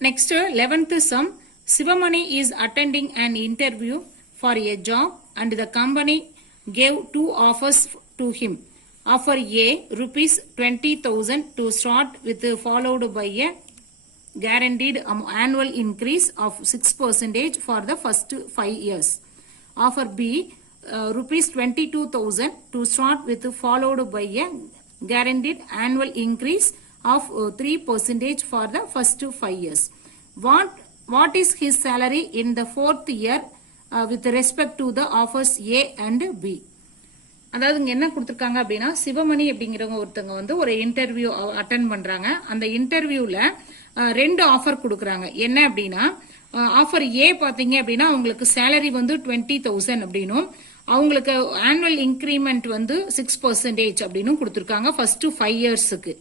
Next, 11th sum. Sivamani is attending an interview for a job and the company gave two offers to him. Offer A, rupees 20,000 to start with, followed by a guaranteed annual increase of 6% for the first 5 years. Offer B, rupees 22,000 to start with, followed by a guaranteed annual increase of 3% for the first 5 years. What is his salary in the fourth year with respect to the offers A and B? அதாவது இங்க என்ன கொடுத்திருக்காங்க அப்படின்னா, சிவமணி அப்படிங்கிறவங்க ஒருத்தங்க வந்து ஒரு interview attend பண்றாங்க. அந்த இன்டர்வியூல ரெண்டு ஆஃபர் கொடுக்குறாங்க. என்ன அப்படின்னா, ஆஃபர் ஏ பாத்தீங்க அப்படின்னா அவங்களுக்கு சேலரி வந்து 20,000 அப்படின்னும், அவங்களுக்கு ஆனுவல் இன்கிரிமெண்ட் வந்து 6% அப்படின்னு கொடுத்திருக்காங்க ஃபர்ஸ்ட் 5 இயர்ஸுக்கு.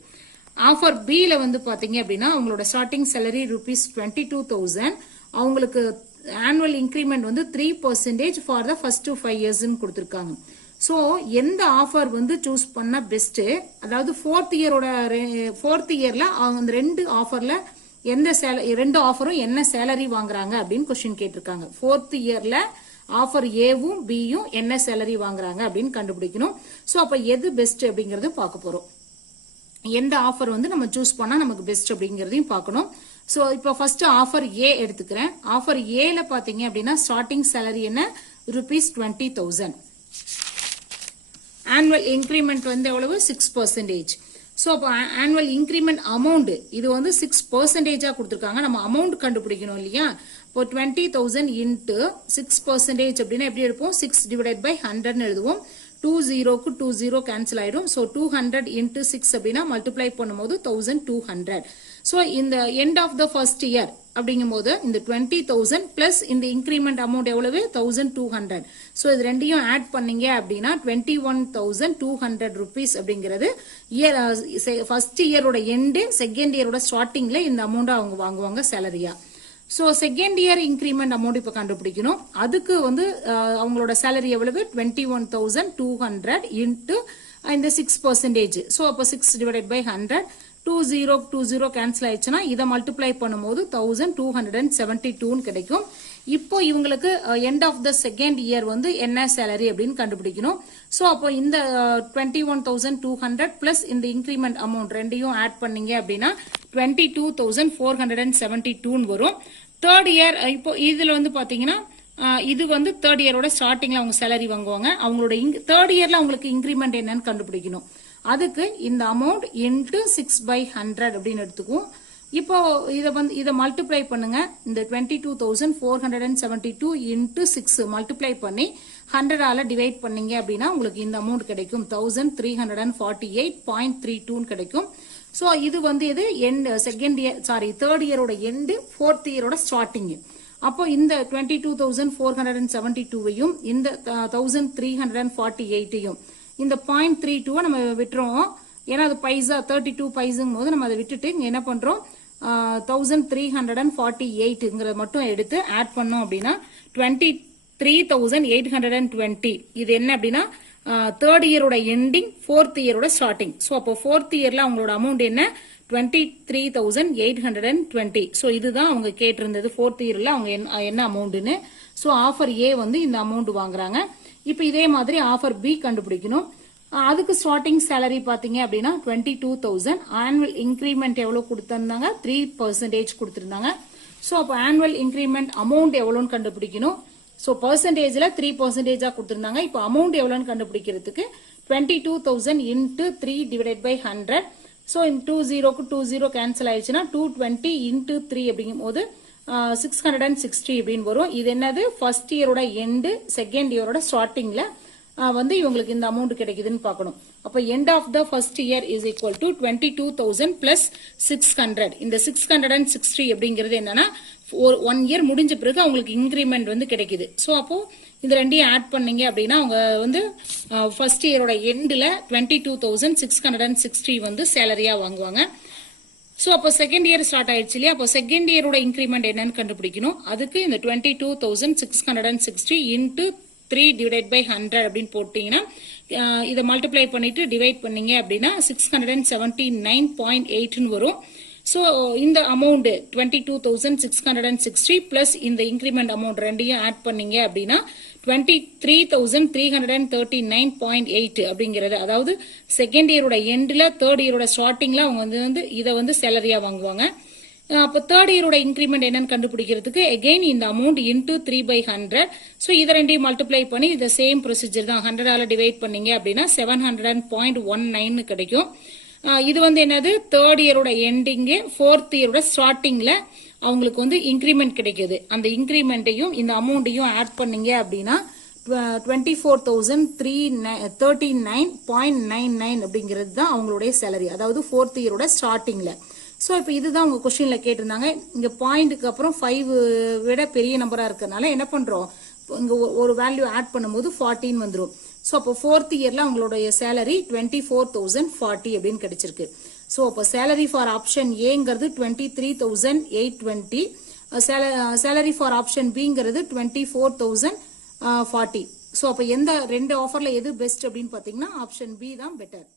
ஆஃபர் பில வந்து பாத்தீங்க அப்படின்னா அவங்களோட ஸ்டார்டிங் சேலரி rupees 22,000, அவங்களுக்கு ஆனுவல் இன்கிரிமெண்ட் வந்து 3% ஃபார் த ஃபர்ஸ்ட் 5 இயர்ஸ்ன்னு கொடுத்திருக்காங்க. ஸோ எந்த ஆஃபர் வந்து சூஸ் பண்ண பெஸ்ட், அதாவது ஃபோர்த் இயர்ல அந்த ரெண்டு ஆஃபர்ல எந்த ரெண்டு ஆஃபரும் என்ன சேலரி வாங்குறாங்க அப்படின்னு கொஸ்டின் கேட்டிருக்காங்க. ஃபோர்த் இயர்ல ஆஃபர் ஏவும் பியும் என்ன சேலரி வாங்குறாங்க அப்படின்னு கண்டுபிடிக்கணும். ஸோ அப்ப எது பெஸ்ட் அப்படிங்கறது பார்க்க போறோம். எந்த ஆஃபர் வந்து நம்ம சூஸ் பண்ணா நமக்கு பெஸ்ட் அப்படிங்கறதையும் பார்க்கணும். ஸோ இப்போ ஃபர்ஸ்ட் ஆஃபர் ஏ எடுத்துக்கிறேன். ஆஃபர் ஏல பாத்தீங்க அப்படின்னா ஸ்டார்டிங் சேலரி என்ன, rupees 20,000. ஆனுவல் இன்கிரிமெண்ட் வந்து எவ்வளவு, 6%. ஸோ அப்போ ஆனுவல் இன்கிரிமெண்ட் அமௌண்ட் இது வந்து 6% கொடுத்துருக்காங்க. நம்ம அமௌண்ட் கண்டுபிடிக்கணும் இல்லையா. இப்போ 20,000 இன்ட்டு 6% அப்படின்னா எப்படி எடுப்போம், 6/100 எழுதுவோம். 20க்கு 20 கேன்சல் ஆயிடும். ஸோ 200 இன்ட்டு 6 அப்படின்னா மல்டிப்ளை பண்ணும்போது 1200. ஸோ இந்த end of the first year அப்படிங்கும் போது இந்த 20,000 பிளஸ் இந்த இன்கிரிமெண்ட் அமௌண்ட் எவ்வளவு, 1200. ஸோ இது ரெண்டையும் ஆட் பண்ணீங்க அப்படின்னா 21,200 rupees அப்படிங்கிறது இயர் ஃபர்ஸ்ட் இயரோட எண்டு, செகண்ட் இயரோட ஸ்டார்டிங்ல இந்த அமௌண்ட் அவங்க வாங்குவாங்க சேலரியா. So second year increment amount இப்போ கண்டுபிடிக்கணும். அதுக்கு வந்து அவங்களோட சேலரி எவ்வளவு, 21,200 இன்ட்டு இந்த 6%. ஸோ அப்போ 6/100, 20 கேன்சல் ஆயிடுச்சுன்னா இதை மல்டிப்ளை பண்ணும்போது 1272 கிடைக்கும். இப்போ இவங்களுக்கு end of the second year வந்து என்ன சேலரி அப்படின்னு கண்டுபிடிக்கணும். ஸோ அப்போ இந்த 21,200 பிளஸ் இந்த இன்கிரிமெண்ட் அமௌண்ட் ரெண்டையும் ஆட் பண்ணீங்க அப்படின்னா 22,472 வரும். தேர்ட் இயர் இப்போ இதுல வந்து பாத்தீங்கன்னா இது வந்து தேர்ட் இயரோட ஸ்டார்டிங்ல அவங்க சேலரி வாங்குவாங்க. அவங்களோட தேர்ட் இயர்ல அவங்களுக்கு இன்கிரிமெண்ட் என்னன்னு கண்டுபிடிக்கணும். அதுக்கு இந்த அமௌண்ட் இன்டு 6/100 அப்படின்னு எடுத்துக்குவோம். இப்போ இதை மல்டிப்ளை பண்ணுங்க. இந்த 22,472 இன்டு 6 மல்டிப்ளை பண்ணி 100ஆல டிவைட் பண்ணீங்க அப்படின்னா உங்களுக்கு இந்த அமௌண்ட் கிடைக்கும், 1348.32 கிடைக்கும். ஸோ இது வந்து இது எண்ட் செகண்ட் இயர் தேர்ட் இயரோட எண்டு, ஃபோர்த் இயரோட ஸ்டார்டிங். அப்போ இந்த 22,472வையும் இந்த 1348ஐயும் இந்த 0.32 நம்ம விட்டுறோம். ஏன்னா அது பைசா 32 பைசுங்கும் போது நம்ம அதை விட்டுட்டு இங்க என்ன பண்றோம், 1348ங்கிறத மட்டும் எடுத்து ஆட் பண்ணோம் அப்படின்னா 23,820. இது என்ன அப்படின்னா தேர்ட் இயரோட எண்டிங், ஃபோர்த் இயரோட ஸ்டார்டிங். ஸோ அப்போ ஃபோர்த் இயர்ல அவங்களோட அமௌண்ட் என்ன, 23,820. ஸோ இதுதான் அவங்க கேட்டிருந்தது ஃபோர்த் இயர்ல அவங்க என்ன அமௌண்ட்னு. ஸோ ஆஃபர் ஏ வந்து இந்த அமௌண்ட் வாங்குறாங்க. இப்போ இதே மாதிரி ஆஃபர் பி கண்டுபிடிக்கணும். அதுக்கு ஸ்டார்டிங் சேலரி பாத்தீங்க அப்படின்னா 22,000. ஆனுவல் இன்கிரிமெண்ட் எவ்வளவு கொடுத்திருந்தாங்க, 3% கொடுத்திருந்தாங்க. ஸோ அப்போ ஆனுவல் இன்கிரிமெண்ட் அமௌண்ட் எவ்வளோன்னு கண்டுபிடிக்கணும். ஸோ பர்சன்டேஜ்ல 3% கொடுத்திருந்தாங்க. இப்போ அமௌண்ட் எவ்வளோன்னு கண்டுபிடிக்கிறதுக்கு 22,000 இன்ட்டு 3/100. ஸோ 20க்கு 20 கேன்சல் ஆயிடுச்சுன்னா 220 இன்ட்டு 3 அப்படிங்கும் போது 660 அப்படின்னு வரும். இது என்னது, ஃபர்ஸ்ட் இயரோட எண்டு, செகண்ட் இயரோட ஸ்டார்டிங்ல வந்து இவங்களுக்கு இந்த அமௌண்ட் கிடைக்குதுன்னு பார்க்கணும். அப்ப end of the first year is equal to 22,000 plus 600. இந்த 660 அப்படிங்கிறது என்னன்னா ஒரு 1 இயர் முடிஞ்ச பிறகு அவங்களுக்கு இன்கிரிமெண்ட் வந்து கிடைக்குது. ஸோ அப்போ இந்த ரெண்டையும் ஆட் பண்ணீங்க அப்படின்னா அவங்க வந்து ஃபர்ஸ்ட் இயரோட எண்ட்ல 22,660 வந்து சேலரியா வாங்குவாங்க. ஸோ அப்போ செகண்ட் இயர் ஸ்டார்ட் ஆயிடுச்சு இல்லையா. அப்போ செகண்ட் இயரோட இன்கிரிமெண்ட் என்னன்னு கண்டுபிடிக்கணும். அதுக்கு இந்த 22,660 இன்ட்டு 3/100 அப்படின்னு போட்டீங்கன்னா இதை மல்டிப்ளை பண்ணிட்டு டிவைட் பண்ணீங்க அப்படின்னா 679.8 வரும். ஸோ இந்த அமௌண்ட் 22,660 பிளஸ் இந்த இன்க்ரிமெண்ட் அமௌண்ட் ரெண்டையும் ஆட் பண்ணீங்க அப்படின்னா 23,339.8 அப்படிங்கிறது, அதாவது செகண்ட் இயரோட எண்ட்ல தேர்ட் இயரோட ஸ்டார்டிங்ல அவங்க வந்து இதை வந்து சேலரியா வாங்குவாங்க. அப்போ தேர்ட் இயரோட இன்க்ரிமெண்ட் என்னன்னு கண்டுபிடிக்கிறதுக்கு எகெயின் இந்த அமௌண்ட் இன்டூ 3/100. ஸோ இதை ரெண்டையும் மல்டிப்ளை பண்ணி இந்த சேம் ப்ரொசீஜர் தான் 100ஆல டிவைட் பண்ணீங்க அப்படின்னா 700.19 கிடைக்கும். இது வந்து என்னது, தேர்ட் இயரோட எண்டிங்கு ஃபோர்த் இயரோட ஸ்டார்டிங்ல அவங்களுக்கு வந்து இன்க்ரிமெண்ட் கிடைக்குது. அந்த இன்க்ரிமெண்ட்டையும் இந்த அமௌண்ட்டையும் ஆட் பண்ணீங்க அப்படின்னா 24,039.99 அப்படிங்கிறது தான் அவங்களுடைய சேலரி, அதாவது ஃபோர்த் இயரோட ஸ்டார்டிங்ல. ஸோ இப்போ இதுதான் உங்க கொஸ்டின்ல கேட்டிருந்தாங்க. இங்க பாயிண்ட்டுக்கு அப்புறம் 5 விட பெரிய நம்பரா இருக்கிறதுனால என்ன பண்றோம், இங்க ஒரு வேல்யூ ஆட் பண்ணும்போது 14 வந்துடும். ஸோ அப்போ ஃபோர்த் இயர்ல அவங்களுடைய சேலரி 24,040 அப்படின்னு கிடைச்சிருக்கு. ஸோ அப்போ சேலரி ஃபார் ஆப்ஷன் ஏங்கிறது 23,820, சேலரி ஃபார் ஆப்ஷன் பிங்கிறது 24,040. ஸோ அப்போ எந்த ரெண்டு ஆஃபர்ல எது பெஸ்ட் அப்படின்னு பாத்தீங்கன்னா ஆப்ஷன் பி தான் பெட்டர்.